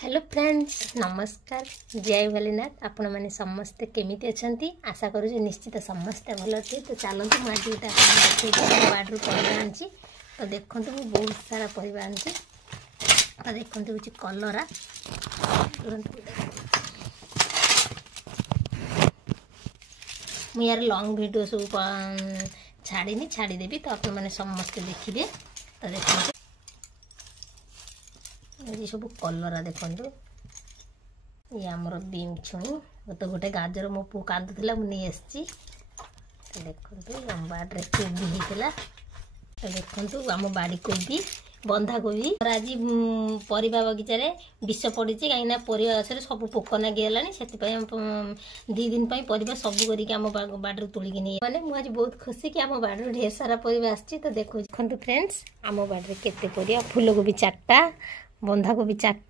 Hello friends नमस्कार जय भोलेनाथ आपण मैंने समस्ते केमिति अछंती आशा करू निश्चित समस्ते भल थे। तो चलते मुझे बाड़ू परिवा आनी तो देखो मुझे बहुत सारा परिवा आनी तो देखो हूँ कलरा मुझे यार लॉन्ग वीडियो सब छाड़देवी तो आप मैंने समस्ते देखिए। तो देखो ये सब कलरा देखो ये आमर बीम छुई तो गोटे गाजर मो पु कांदुला मुझे तो देखो आम बाड़े कोबी होता तो देखो आम बाड़ी कोबी बंधा कोबी आज परिवा बगीचार विष पड़ी कहीं परिवा गचर सब पोक नागिगला से दी दिन परिवा सब करम बाड़ू तुलिकी नहीं मैंने मुझे बहुत खुशी कि आम बाड़ू ढेर सारा परिवा आसी। तो देखो फ्रेंड्स आम बाड़े केते परिया फूलकोबी 4टा बंधा कोबी 4टा